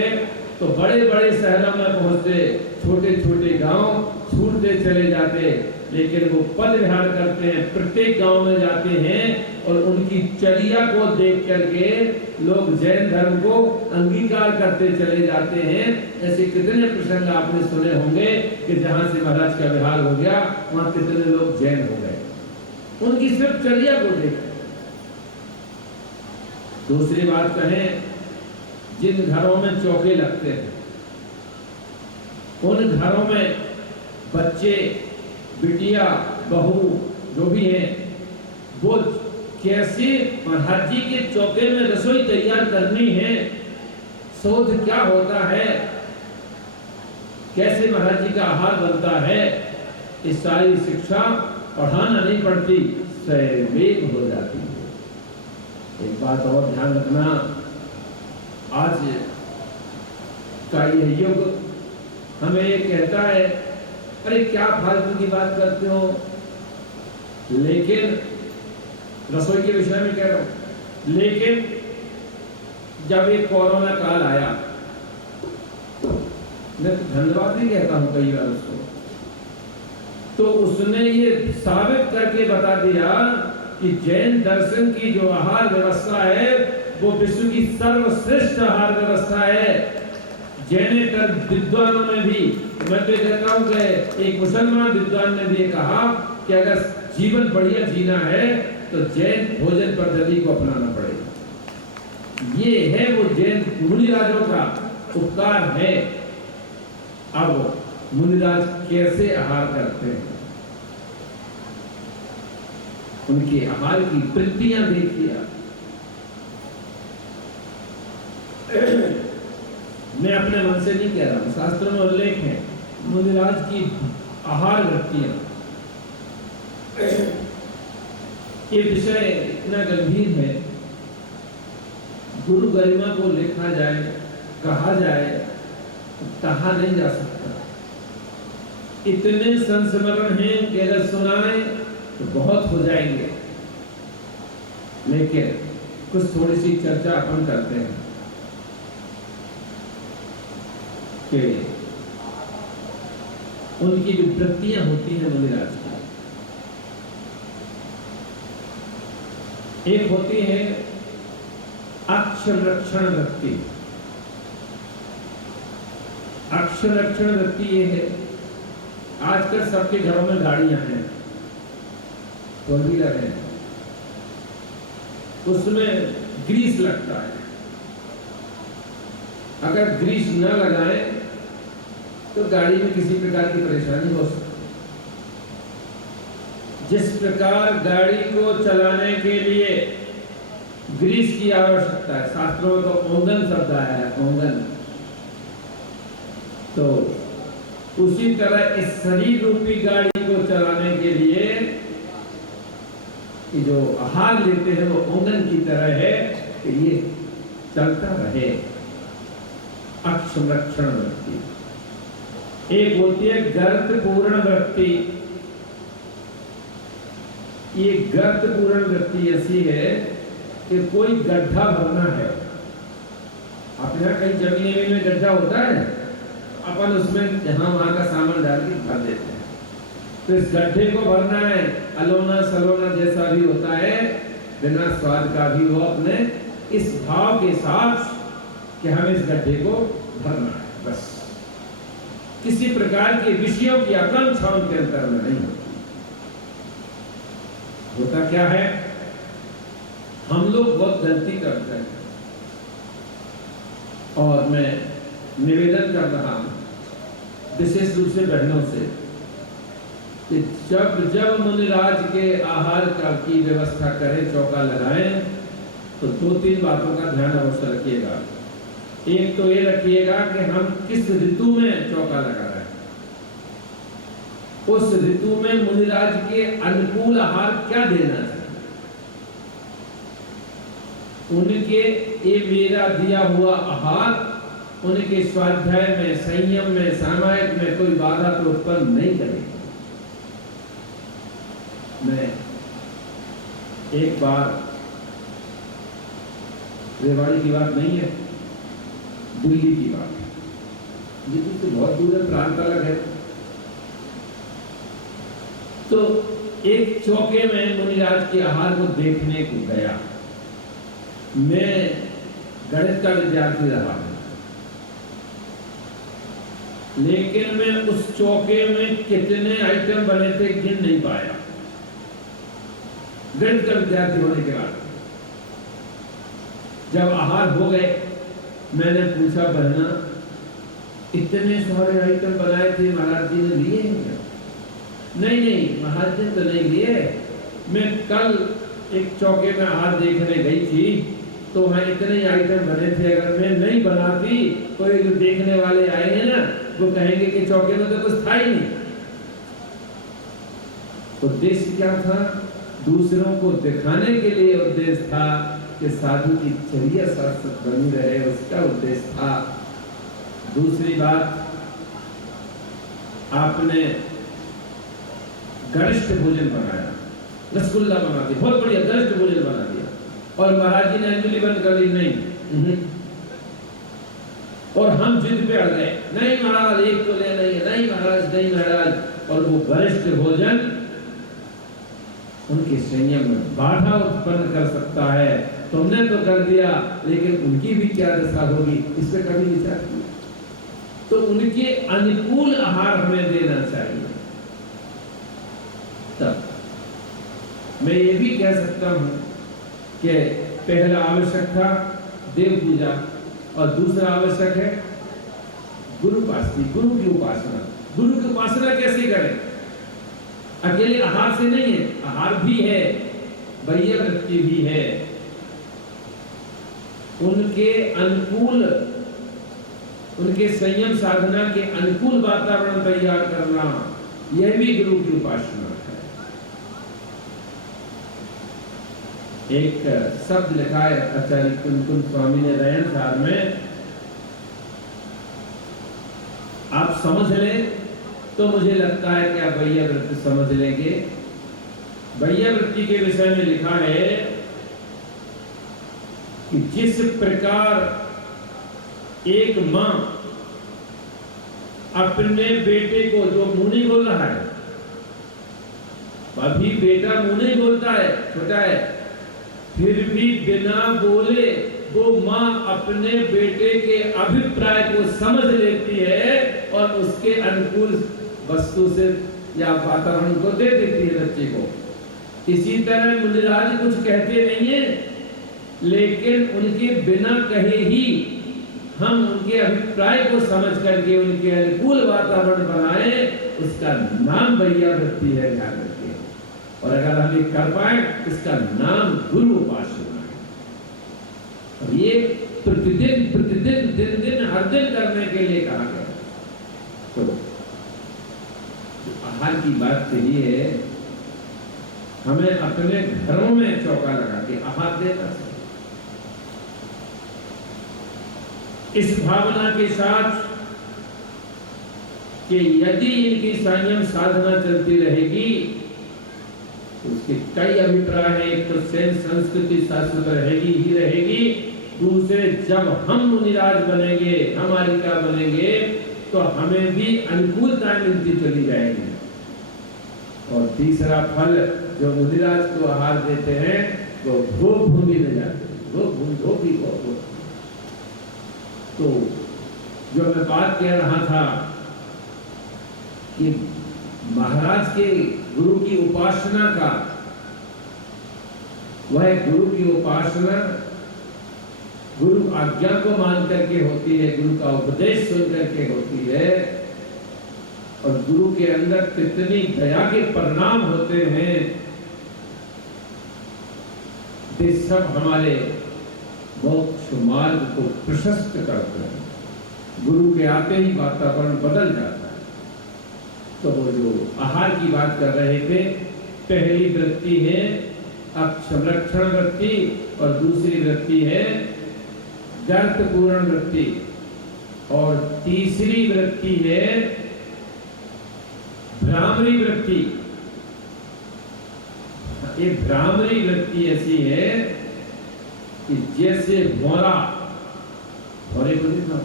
तो बड़े बड़े शहरों में पहुंचते, छोटे छोटे गांव छूटते चले जाते, लेकिन वो पद विहार करते हैं, प्रत्येक गांव में जाते हैं और उनकी चर्या को देख करके लोग जैन धर्म को अंगीकार करते चले जाते हैं। ऐसे कितने प्रसंग आपने सुने होंगे कि जहां से महाराज का विहार हो गया वहां कितने लोग जैन हो गए, उनकी सिर्फ चर्या को देख। दूसरी बात कहें, जिन घरों में चौके लगते हैं उन घरों में बच्चे, बिटिया, बहू जो भी हैं, वो कैसे महाराज जी के चौके में रसोई तैयार करनी है, शोध क्या होता है, कैसे महाराज जी का आहार बनता है, इस सारी शिक्षा पढ़ाना नहीं पड़ती, सहवेग हो जाती है। एक बात और ध्यान रखना, आज का यह युग हमें ये कहता है, अरे क्या फालतू की बात करते हो, लेकिन रसोई के विषय में कह रहा हूं, लेकिन जब एक कोरोना काल आया, मैं धन्यवाद नहीं कहता हूं कई बार उसको, तो उसने ये साबित करके बता दिया कि जैन दर्शन की जो आहार व्यवस्था है वो विश्व की सर्वश्रेष्ठ आहार व्यवस्था है। जैनेतर विद्वानों ने भी, मैं तो कहता हूं कि एक मुसलमान विद्वान ने भी कहा कि अगर जीवन बढ़िया जीना है तो जैन भोजन पद्धति को अपनाना पड़ेगा। ये है वो जैन मुनिराजों का उपकार है। अब मुनिराज कैसे आहार करते हैं, उनके आहार की वृत्तियां देखिए। मैं अपने मन से नहीं कह रहा हूं, शास्त्रों में उल्लेख है मुनिराज की आहार वृत्तियां। ये विषय इतना गंभीर है, गुरु गरिमा को लिखा जाए, कहा जाए, कहा नहीं जा सकता। इतने संस्मरण हैं कि अगर सुनाए तो बहुत हो जाएंगे, लेकिन कुछ थोड़ी सी चर्चा अपन करते हैं कि उनकी जो वृत्तियां होती हैं मुनिराज की, एक होती है अक्षरक्षण वृत्ति। अक्षरक्षण वृत्ति ये है, आजकल सबके घरों में गाड़ियां हैं, फोर व्हीलर है, उसमें ग्रीस लगता है। अगर ग्रीस न लगाएं तो गाड़ी में किसी प्रकार की परेशानी हो सकती है। जिस प्रकार गाड़ी को चलाने के लिए ग्रीस की आवश्यकता है, शास्त्रों में तो ओंगन शब्द आया है, ओंगन, तो उसी तरह इस शरीर रूपी गाड़ी को चलाने के लिए कि जो आहार लेते हैं वो ओंगन की तरह है कि ये चलता रहे। अक्षमरक्षण वृत्ति एक होती है, गर्त पूर्ण वृत्ति। ये गर्त पूर्ण वृत्ति ऐसी है कि कोई गड्ढा भरना है। आप यहाँ कहीं जमीन में गड्ढा होता है, अपन उसमें जहां वहां का सामान डाल के भर देते हैं। तो इस गड्ढे को भरना है, अलोना सलोना जैसा भी होता है, बिना स्वाद का भी हो, अपने इस भाव के साथ कि हमें इस गड्ढे को भरना है। बस किसी प्रकार के विषयों की आकांक्षा उनके अंतर में नहीं होती। होता क्या है, हम लोग बहुत गलती करते हैं, और मैं निवेदन कर रहा हूं विशेष रूप से बहनों से कि जब जब मुनिराज के आहार का की व्यवस्था करें, चौका लगाएं, तो 2-3 बातों का ध्यान अवश्य रखिएगा। एक तो ये रखिएगा कि हम किस ऋतु में चौका लगा रहे हैं। उस ऋतु में मुनिराज के अनुकूल आहार क्या देना चाहिए, उनके ये मेरा दिया हुआ आहार उनके स्वाध्याय में, संयम में, सामायिक में कोई बाधा तो उत्पन्न नहीं करेगा। मैं एक बार, रेवाड़ी की बात नहीं है, दिल्ली की बात है, दिल्ली से बहुत दूर है, प्रांत अलग है। तो एक चौके में मुनिराज के आहार को देखने को गया। मैं गणित का विद्यार्थी रहा हूं, लेकिन मैं उस चौके में कितने आइटम बने थे गिन नहीं पाया, गणित का विद्यार्थी होने के बाद। जब आहार हो गए, मैंने पूछा, बहना इतने सारे आइटम बनाए थे, महाराज जी ने लिए हैं क्या? नहीं महाराज जी तो नहीं लिए, मैं कल एक चौके में आहार देखने गई थी, तो वहां इतने आइटम बने थे, अगर मैं नहीं बनाती तो ये जो देखने वाले आए हैं ना, वो कहेंगे कि चौके में तो कुछ था ही नहीं। उद्देश्य क्या था? दूसरों को दिखाने के लिए उद्देश्य था कि साधु की चर्या शाश्वत बनी रहे, उसका उद्देश्य था। दूसरी बात, आपने गरिष्ठ भोजन बनाया, रसगुल्ला बना दिया, बहुत बढ़िया गरिष्ठ भोजन बना दिया, और महाराज जी ने अंजलि बंद कर दी, नहीं। और हम जिद पे अड़ गए, नहीं महाराज एक तो ले नहीं, नहीं महाराज, नहीं महाराज। और वो गरिष्ठ भोजन उनके संयम में बाधा उत्पन्न कर सकता है। तुमने तो कर दिया, लेकिन उनकी भी क्या दशा होगी, इस पर कभी विचार किया? तो उनके अनुकूल आहार हमें देना चाहिए। तब मैं ये भी कह सकता हूं कि पहला आवश्यक था देव पूजा, और दूसरा आवश्यक है गुरुपास्ति, गुरु की उपासना। गुरु की उपासना कैसे करें? अकेले आहार से नहीं है, आहार भी है, बाह्य वृत्ति भी है। उनके अनुकूल, उनके संयम साधना के अनुकूल वातावरण तैयार करना, यह भी गुरु की उपासना है। एक शब्द लिखा है आचार्य कुंकुम स्वामी ने रयन सार में, आप समझ लें तो मुझे लगता है कि आप बाह्य वृत्ति समझ लेंगे। बाह्य वृत्ति के विषय में लिखा है कि जिस प्रकार एक मां अपने बेटे को, जो मुंह नहीं बोल रहा है, अभी बेटा मुंह नहीं बोलता है, छोटा है, फिर भी बिना बोले वो मां अपने बेटे के अभिप्राय को समझ लेती है और उसके अनुकूल वस्तु से या वातावरण को दे देती है बच्चे को। इसी तरह मुनिराज कुछ कहते नहीं है, लेकिन उनके बिना कहे ही हम उनके अभिप्राय को समझ करके उनके अनुकूल वातावरण बनाए, उसका नाम वैयावृत्ति है, ध्यान रखिए। और अगर हम ये कर पाए, इसका नाम गुरु उपासना है। और ये प्रतिदिन प्रतिदिन दिन दिन हर दिन करने के लिए कहा गया। तो आहार की बात कही है, हमें अपने घरों में चौका लगा के आहार देना चाहिए। इस भावना के साथ कि यदि इनकी संयम साधना चलती रहेगी तो उसके कई अभिप्राय हैं। एक तो सेन संस्कृति शाश्वत रहेगी ही रहेगी, दूसरे जब हम मुनिराज बनेंगे, हम आलिका बनेंगे, तो हमें भी अनुकूलता मिलती चली जाएगी। और तीसरा फल जो मुनिराज को आहार देते हैं वो भोग भूमि में जाते हैं, भोगी भोग। तो जो मैं बात कह रहा था कि महाराज के गुरु की उपासना का, वह गुरु की उपासना गुरु आज्ञा को मान करके होती है, गुरु का उपदेश सुन करके होती है। और गुरु के अंदर कितनी दया के परिणाम होते हैं, ये सब हमारे मोक्ष मार्ग को प्रशस्त करते हैं। गुरु के आते ही वातावरण बदल जाता है। तो वो जो आहार की बात कर रहे थे, पहली वृत्ति है संरक्षण वृत्ति और दूसरी वृत्ति है गर्त पूर्ण वृत्ति और तीसरी वृत्ति है भ्रामरी वृत्ति। ये भ्रामरी वृत्ति ऐसी है कि जैसे भौरे को देखना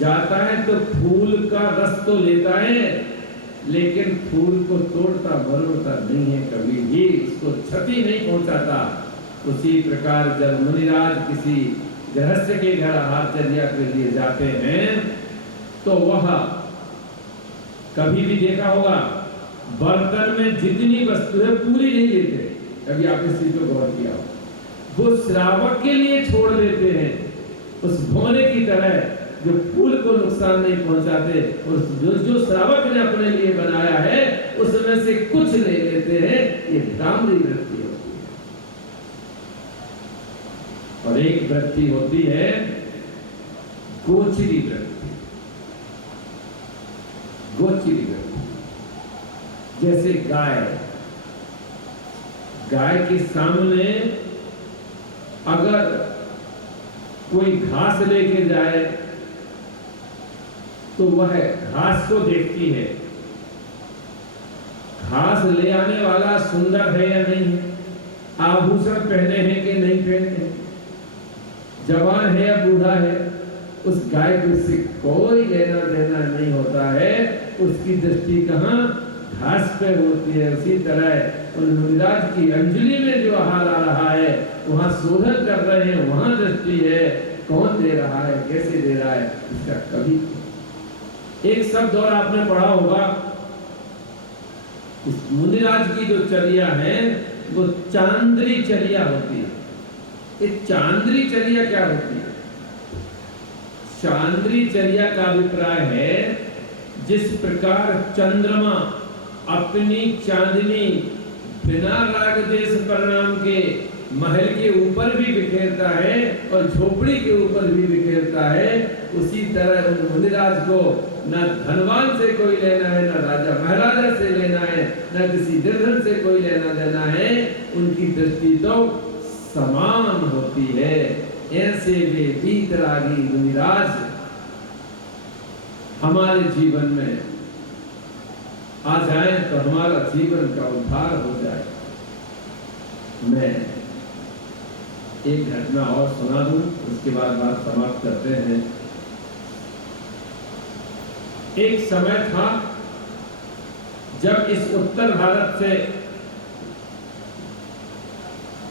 जाता है तो फूल का रस तो लेता है, लेकिन फूल को तोड़ता मरोड़ता नहीं है, कभी भी इसको क्षति नहीं पहुंचाता। उसी प्रकार जब मुनिराज किसी गृहस्थ के घर आहारचर्या के लिए जाते हैं तो वह कभी भी देखा होगा बर्तन में जितनी वस्तु है पूरी नहीं लेते। कभी आपने इस चीज को गौर किया हो, वो श्रावक के लिए छोड़ देते हैं, उस भौरे की तरह जो फूल को नुकसान नहीं पहुंचाते, और जो श्रावक ने अपने लिए बनाया है उसमें से कुछ ले लेते हैं। ये भ्रामरी वृत्ति होती है। और एक वृत्ति होती है गोचरी वृत्ति। गोचरी वृत्ति जैसे गाय के सामने अगर कोई घास लेके जाए तो वह घास को देखती है, घास ले आने वाला सुंदर है या नहीं है, आभूषण पहने हैं कि नहीं पहने, जवान है या बूढ़ा है, उस गाय को इससे कोई लेना देना नहीं होता है। उसकी दृष्टि कहाँ? घास पे होती है। उसी तरह उन मुनिराज की अंजलि में जो आहार आ रहा है, वहां शोधन कर रहे हैं, वहां दृष्टि है। कौन दे रहा है, कैसे दे रहा है, इसका कभी एक शब्द और आपने पढ़ा होगा। इस मुनिराज की जो चर्या है वो चांद्री चर्या होती है। ये चांद्री चर्या क्या होती है? चांद्री चर्या का अभिप्राय है जिस प्रकार चंद्रमा अपनी चांदनी बिना राग देश परिणाम के महल के ऊपर भी बिखेरता है और झोपड़ी के ऊपर भी बिखेरता है, उसी तरह उन मुनिराज को न धनवान से कोई लेना है, न राजा महाराजा से लेना है, न किसी निर्धन से कोई लेना देना है। उनकी दृष्टि तो समान होती है। ऐसे वे वीतरागी मुनिराज हमारे जीवन में आ जाए तो हमारा जीवन का उद्धार हो जाए। मैं एक घटना और सुना दूं, उसके बाद बात समाप्त करते हैं। एक समय था जब इस उत्तर भारत से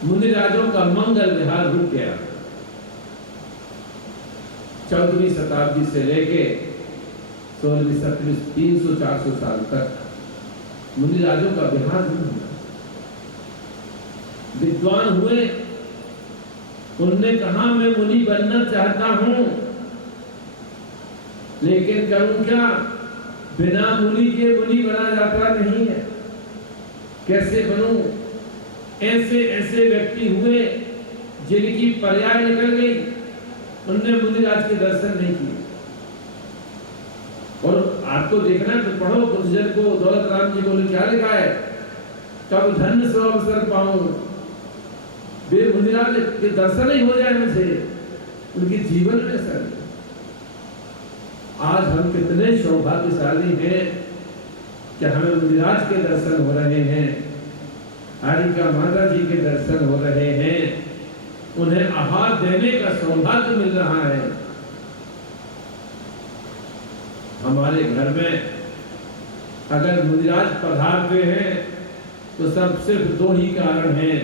मुनिराजों का मंगल विहार रुक गया। 14वीं शताब्दी से लेके 16वीं 17वीं 300-400 साल तक मुनिराजों का विहार नहीं हुआ। विद्वान हुए उनने कहा मैं मुनि बनना चाहता हूं, लेकिन करूं क्या, बिना मुनि के मुनि बना जाता नहीं है, कैसे बनूं। ऐसे ऐसे व्यक्ति हुए जिनकी पर्याय निकल गई, उनने मुनिराज के दर्शन नहीं किए। और आपको देखना है तो पढ़ो बुद्धजन को, दौलत राम जी बोले क्या लिखा है, कब धन्य सो अवसर पाऊं, वे मुनिराज के दर्शन ही हो जाए मुझे, उनके जीवन में सर। आज हम कितने सौभाग्यशाली हैं कि हमें मुनिराज के दर्शन हो रहे हैं, हरिका माता जी के दर्शन हो रहे हैं, उन्हें आहार देने का सौभाग्य मिल रहा है। हमारे घर में अगर मुनिराज पधारते हैं तो सब सिर्फ दो ही कारण हैं,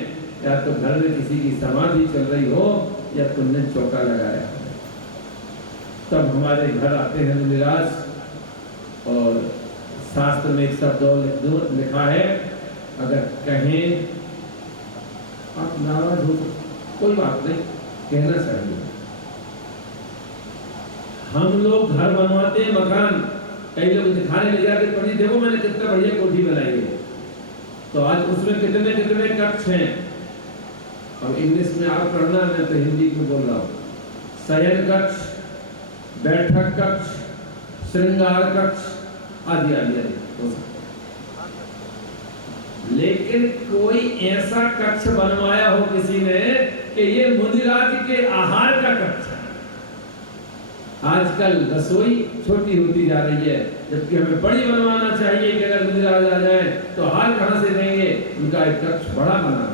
या तो घर में किसी की समाधि चल रही हो या पुण्य चौका लगाया हो, तब हमारे घर आते हैं मुनिराज। और शास्त्र में एक शब्द और लिखा है, अगर कहें आप नाराज हो तो कोई बात नहीं, कहना चाहिए। हम लोग घर बनवाते हैं, मकान, कई लोग दिखाने ले जाके पढ़ी देखो मैंने कितना बढ़िया कोठी बनाई है, तो आज उसमें कितने कितने कक्ष हैं। अब इंग्लिश में आप पढ़ना, मैं तो हिंदी में बोल रहा हूँ। शयन कक्ष, बैठक कक्ष, श्रृंगार कक्ष आदि आदि आदि हो सकता है। लेकिन कोई ऐसा कक्ष बनवाया हो किसी ने कि ये मुनिराज के आहार का कक्ष है। आजकल रसोई छोटी होती जा रही है, जबकि हमें बड़ी बनवाना चाहिए कि अगर मुनिराज आ जाए तो आहार कहां से देंगे, उनका एक कक्ष बड़ा बनाना।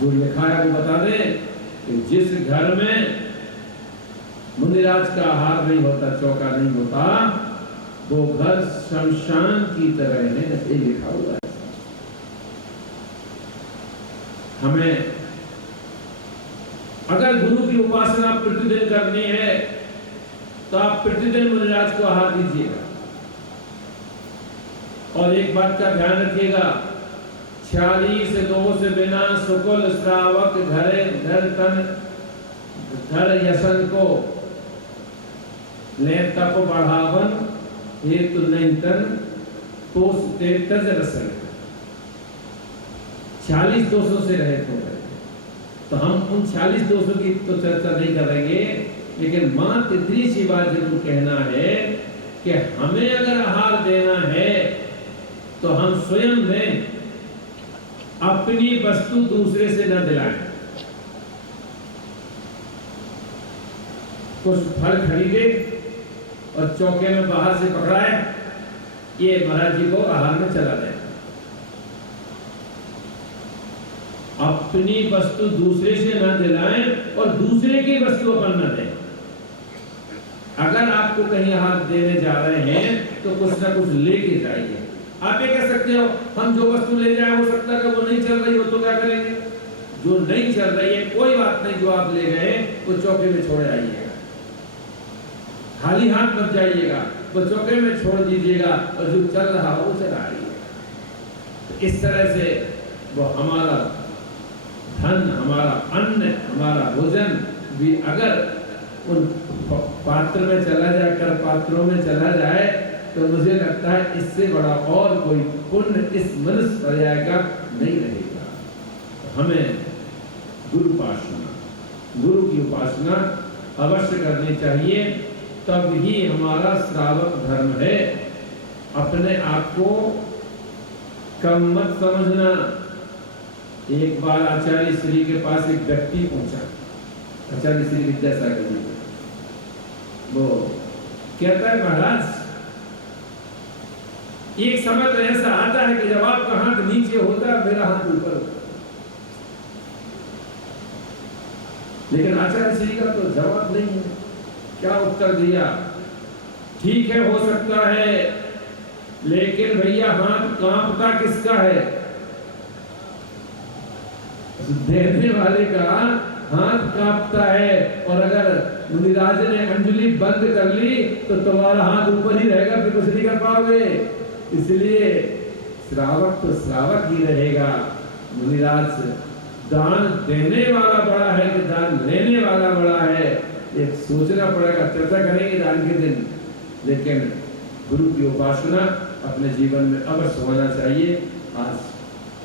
जो लिखा है वो बता दें कि जिस घर में मुनिराज का आहार नहीं होता, चौका नहीं होता, वो घर शमशान की तरह है, ऐसे लिखा हुआ है। हमें अगर गुरु की उपासना प्रतिदिन करनी है तो आप प्रतिदिन मुनिराज को आहार दीजिएगा। और एक बात का ध्यान रखिएगा, 46 दोष बिना सुकुल श्रावक घरे घर तन घर यशन को ले तप बढ़ावन हेतु नहीं तन पोष ते तज रसन। 40 दोषों से रहित हो गए, तो हम उन 40 दोषों की तो चर्चा नहीं करेंगे, लेकिन मात्र इतनी सी बात जरूर कहना है कि हमें अगर आहार देना है तो हम स्वयं दें, अपनी वस्तु दूसरे से न दिलाएं। कुछ फल खरीदे और चौके में बाहर से पकड़ाए, ये महाराज जी को आहार में चला जाए। अपनी वस्तु दूसरे से न दिलाएं और दूसरे की वस्तु अपन न दें। अगर आपको कहीं आहार देने जा रहे हैं तो कुछ ना कुछ लेके जाइए। आप ये कह सकते हो हम जो वस्तु ले जाए, हो सकता है कि वो नहीं चल रही हो, तो क्या करेंगे? जो नहीं चल रही है कोई बात नहीं, जो आप ले गए वो चौके में छोड़ आइएगा, खाली हाथ मत जाइएगा, वो चौके में छोड़ दीजिएगा और जो चल रहा हो वो चला आइएगा। इस तरह से वो हमारा धन, हमारा अन्न, हमारा भोजन भी अगर उन पात्र में चला जाए, कर पात्रों में चला जाए, तो मुझे लगता है इससे बड़ा और कोई पुण्य इस मनुष्य पर्याय का नहीं रहेगा। तो हमें गुरु उपासना, गुरु की उपासना अवश्य करनी चाहिए, तब ही हमारा श्रावक धर्म है। अपने आप को कम मत समझना। एक बार आचार्य श्री के पास एक व्यक्ति पहुंचा, आचार्य श्री विद्यासागर जी, वो कहता है महाराज एक समय तो ऐसा आता है कि जब आपका हाथ नीचे होता है मेरा हाथ ऊपर होता है। लेकिन आचार्य श्री का तो जवाब नहीं है। क्या उत्तर दिया? ठीक है हो सकता है, लेकिन भैया हाथ कांपता किसका है? देने वाले का हाथ कांपता है। और अगर मुनिराज ने अंजलि बंद कर ली तो तुम्हारा हाथ ऊपर ही रहेगा, फिर कुछ नहीं कर पाओगे। इसलिए श्रावक तो श्रावक ही रहेगा। मुनिराज दान देने वाला बड़ा है कि दान लेने वाला बड़ा है, एक सोचना पड़ेगा। चर्चा करेंगे दान के दिन, लेकिन गुरु की उपासना अपने जीवन में अवश्य होना चाहिए। आज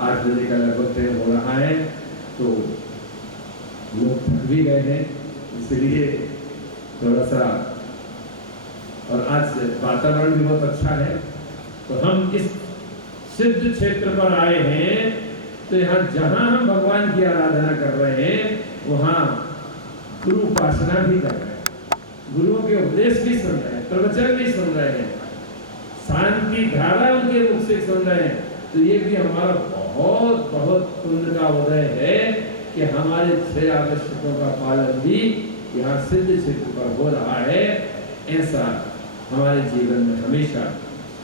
8 बजे का लगभग टाइम हो रहा है, तो लोग थक भी गए हैं, इसलिए थोड़ा सा, और आज वातावरण भी बहुत अच्छा है, तो हम इस सिद्ध क्षेत्र पर आए हैं। तो यहाँ जहाँ हम भगवान की आराधना कर रहे हैं, वहाँ गुरु उपासना भी कर रहे हैं, गुरुओं के उपदेश भी सुन रहे हैं, प्रवचन भी सुन रहे हैं, शांति धारा उनके मुख से सुन रहे हैं। तो ये भी हमारा बहुत बहुत पुण्य का उदय है कि हमारे 6 आवश्यकों का पालन भी यहाँ सिद्ध क्षेत्र पर हो रहा है। ऐसा हमारे जीवन में हमेशा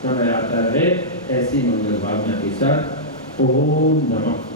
समय आता रहे, ऐसी मंगल भावना के साथ ओम नमः।